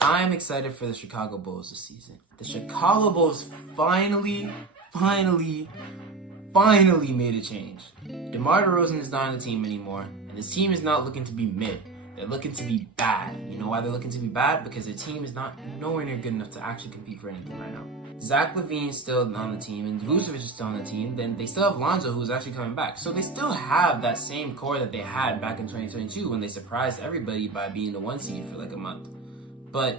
I'm excited for the Chicago Bulls this season. The Chicago Bulls finally made a change. DeMar DeRozan is not on the team anymore, and this team is not looking to be mid. They're looking to be bad. You know why they're looking to be bad? Because their team is not nowhere near good enough to actually compete for anything right now. Zach LaVine is still on the team, and Vucevic is still on the team. Then they still have Lonzo, who's actually coming back. So they still have that same core that they had back in 2022 when they surprised everybody by being the 1 seed for like a month. But,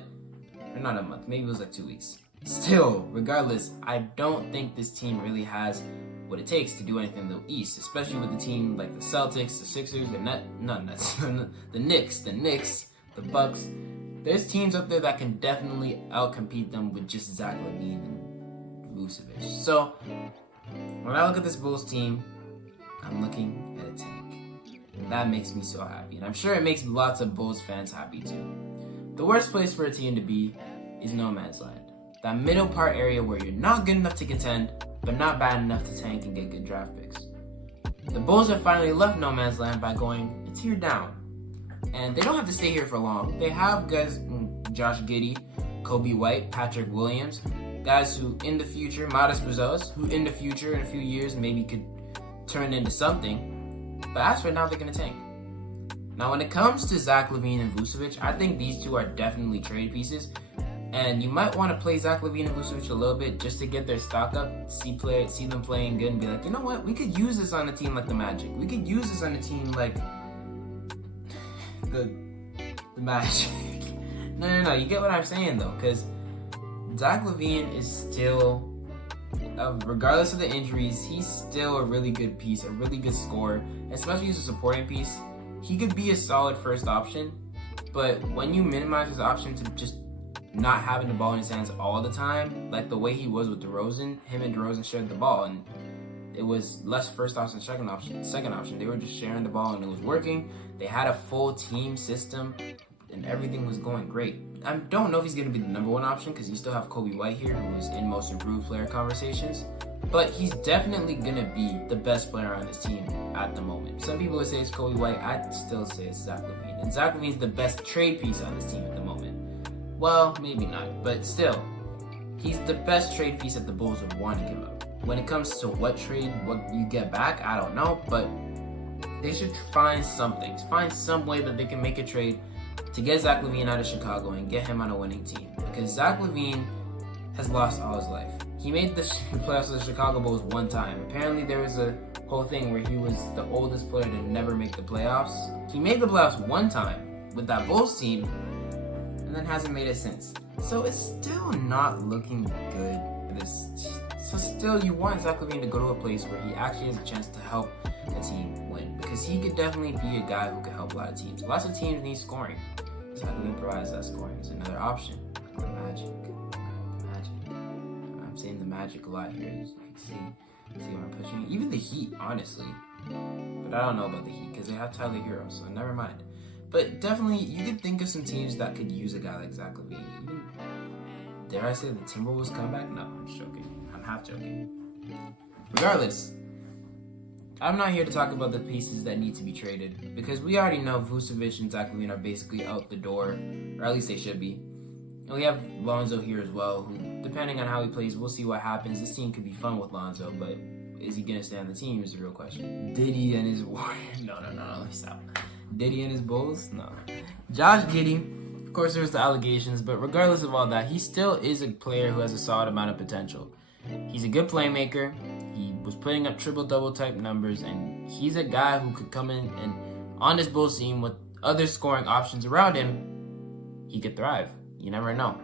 or not a month, maybe it was like 2 weeks. Still, regardless, I don't think this team really has what it takes to do anything in the East, especially with the team like the Celtics, the Sixers, the Knicks, the Bucks. There's teams up there that can definitely outcompete them with just Zach LaVine and Vucevic. So, when I look at this Bulls team, I'm looking at a tank. And that makes me so happy. And I'm sure it makes lots of Bulls fans happy too. The worst place for a team to be is no man's land. That middle part area where you're not good enough to contend, but not bad enough to tank and get good draft picks. The Bulls have finally left no man's land by going a tier down. And they don't have to stay here for long. They have guys, Josh Giddey, Coby White, Patrick Williams, guys who in the future, Modest Brazos, who in the future, in a few years, maybe could turn into something. But as for now, they're going to tank. Now, when it comes to Zach LaVine and Vucevic, I think these two are definitely trade pieces. And you might want to play Zach LaVine and Vucevic a little bit just to get their stock up, see them playing good, and be like, you know what? We could use this on a team like the Magic. We could use this on a team like the Magic. No. You get what I'm saying though, because Zach LaVine is still, regardless of the injuries, he's still a really good piece, a really good scorer, especially as a supporting piece. He could be a solid first option, but when you minimize his option to just not having the ball in his hands all the time, like the way he was with DeRozan, him and DeRozan shared the ball, and it was less first option, second option. They were just sharing the ball, and it was working. They had a full team system, and everything was going great. I don't know if he's going to be the number one option because you still have Coby White here, who is in most improved player conversations, but he's definitely going to be the best player on this team at the moment. Some people would say it's Coby White. I'd still say it's Zach LaVine, and Zach LaVine's the best trade piece on this team at the moment. Well, maybe not, but still, he's the best trade piece that the Bulls would want to give up. When it comes to what you get back, I don't know, but they should find something. Find some way that they can make a trade to get Zach LaVine out of Chicago and get him on a winning team. Because Zach LaVine has lost all his life. He made the playoffs of the Chicago Bulls one time. Apparently there was a whole thing where he was the oldest player to never make the playoffs. He made the playoffs one time with that Bulls team, and then hasn't made it since. So it's still not looking good. So still, you want Zach LaVine to go to a place where he actually has a chance to help a team win, because he could definitely be a guy who could help a lot of teams. Lots of teams need scoring. Zach LaVine provides that scoring. Is another option. Like the Magic. I'm saying the Magic a lot here. You can see what I'm pushing. Even the Heat, honestly. But I don't know about the Heat because they have Tyler Hero, so never mind. But definitely, you could think of some teams that could use a guy like Zach LaVine. Even, dare I say the Timberwolves come back? No, I'm just joking. I'm half joking. Regardless, I'm not here to talk about the pieces that need to be traded, because we already know Vucevic and Zach LaVine are basically out the door, or at least they should be. And we have Lonzo here as well, who, depending on how he plays, we'll see what happens. This team could be fun with Lonzo, but is he going to stay on the team is the real question. Giddey and his Warriors. No, let me stop. Giddey and his Bulls? No. Josh Giddey, of course there's the allegations, but regardless of all that, he still is a player who has a solid amount of potential. He's a good playmaker. He was putting up triple-double type numbers, and he's a guy who could come in and on this Bulls team with other scoring options around him, he could thrive. You never know.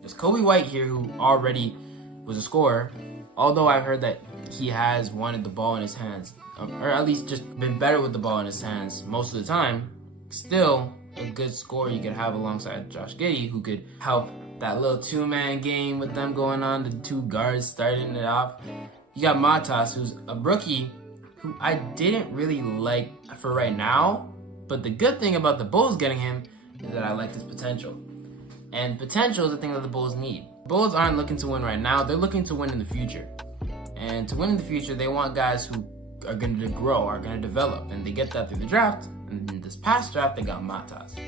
There's Coby White here, who already was a scorer, although I've heard that he has wanted the ball in his hands, or at least just been better with the ball in his hands most of the time. Still a good scorer you could have alongside Josh Giddey, who could help that little two-man game with them going on, the two guards starting it off. You got Matas, who's a rookie who I didn't really like for right now, but the good thing about the Bulls getting him is that I liked his potential. And potential is the thing that the Bulls need. Bulls aren't looking to win right now, they're looking to win in the future. And to win in the future, they want guys who are going to grow, are going to develop, and they get that through the draft. And in this past draft, they got Matas.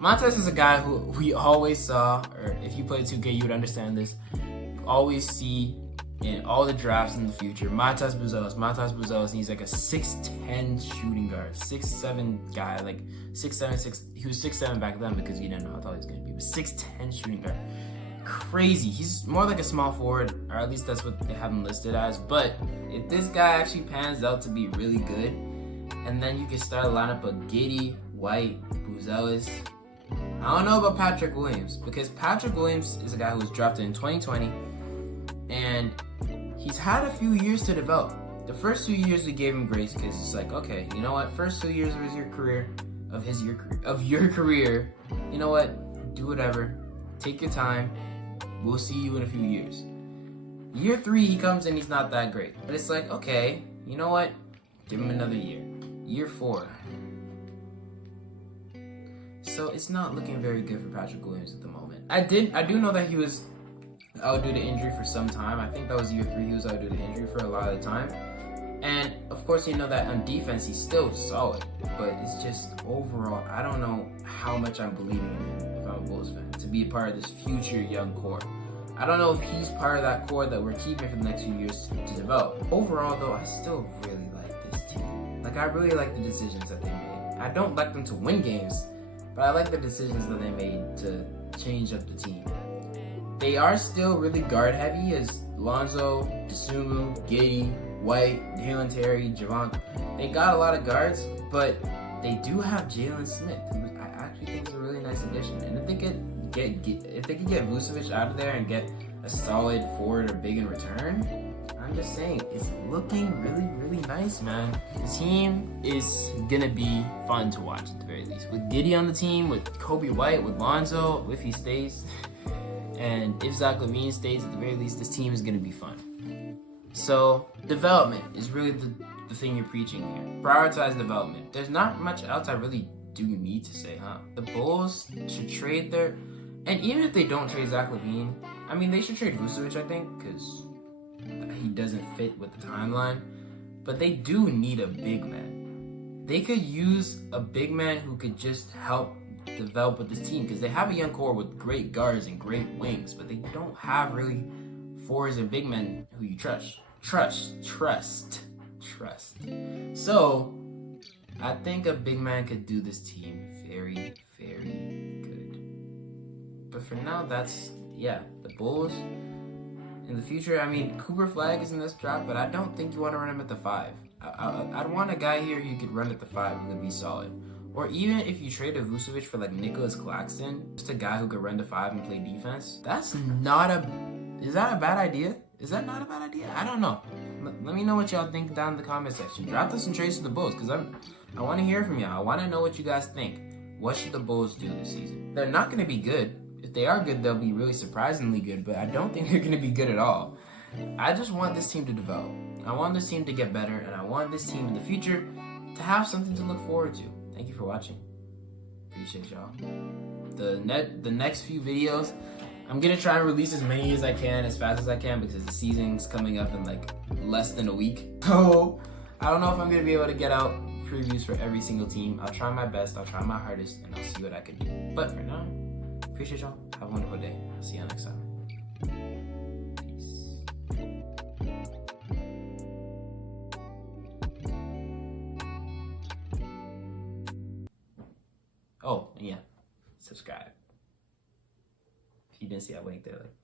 Montez is a guy who we always saw, or if you play 2K, you would understand this. You always see in all the drafts in the future, Montez Buzelos, and he's like a 6'10 shooting guard, 6'7 guy, like 6'7", he was 6'7" back then because you didn't know how tall he was going to be, but 6'10 shooting guard. Crazy. He's more like a small forward, or at least that's what they have him listed as. But if this guy actually pans out to be really good, and then you can start a lineup of Giddey, White, Buzelos. I don't know about Patrick Williams, because Patrick Williams is a guy who was drafted in 2020, and he's had a few years to develop. The first 2 years we gave him grace because it's like, okay, you know what? First 2 years of your career, you know what? Do whatever. Take your time. We'll see you in a few years. Year 3, he comes in, he's not that great. But it's like, okay, you know what? Give him another year. Year 4. So it's not looking very good for Patrick Williams at the moment. I do know that he was out due to injury for some time. I think that was year 3. He was out due to injury for a lot of the time. And of course, you know that on defense, he's still solid. But it's just overall, I don't know how much I'm believing in him if I'm a Bulls fan to be a part of this future young core. I don't know if he's part of that core that we're keeping for the next few years to develop. Overall, though, I still really like this team. Like, I really like the decisions that they made. I don't like them to win games, but I like the decisions that they made to change up the team. They are still really guard heavy as Lonzo, Dosunmu, Giddey, White, Jalen Terry, Javon. They got a lot of guards, but they do have Jalen Smith, who I actually think is a really nice addition. And if they could get Vucevic out of there and get a solid forward or big in return, I'm just saying, it's looking really, really nice, man. The team is gonna be fun to watch at the very least. With Giddey on the team, with Coby White, with Lonzo, if he stays, and if Zach LaVine stays, at the very least, this team is gonna be fun. So, development is really the thing you're preaching here. Prioritize development. There's not much else I really do need to say, huh? The Bulls should trade their... And even if they don't trade Zach LaVine, I mean, they should trade Vucevic, I think, because he doesn't fit with the timeline. But they do need a big man. They could use a big man who could just help develop with this team, because they have a young core with great guards and great wings, but they don't have really forwards and big men who you trust. So, I think a big man could do this team very, very good. But for now, the Bulls. In the future, I mean, Cooper Flag is in this draft, but I don't think you want to run him at the 5. I'd want a guy here who could run at the 5 who could be solid. Or even if you traded Vucevic for like Nicholas Claxton, just a guy who could run the 5 and play defense. Is that a bad idea? Is that not a bad idea? I don't know. Let me know what y'all think down in the comment section. Draft us some trades to the Bulls, because I want to hear from y'all. I want to know what you guys think. What should the Bulls do this season? They're not going to be good. If they are good, they'll be really surprisingly good, but I don't think they're going to be good at all. I just want this team to develop. I want this team to get better, and I want this team in the future to have something to look forward to. Thank you for watching. Appreciate y'all. The next few videos, I'm going to try and release as many as I can, as fast as I can, because the season's coming up in like less than a week. So I don't know if I'm going to be able to get out previews for every single team. I'll try my best. I'll try my hardest, and I'll see what I can do. But for now, appreciate y'all. Have a wonderful day. I'll see y'all next time. Peace. Oh, yeah. Subscribe. If you didn't see that link there, like.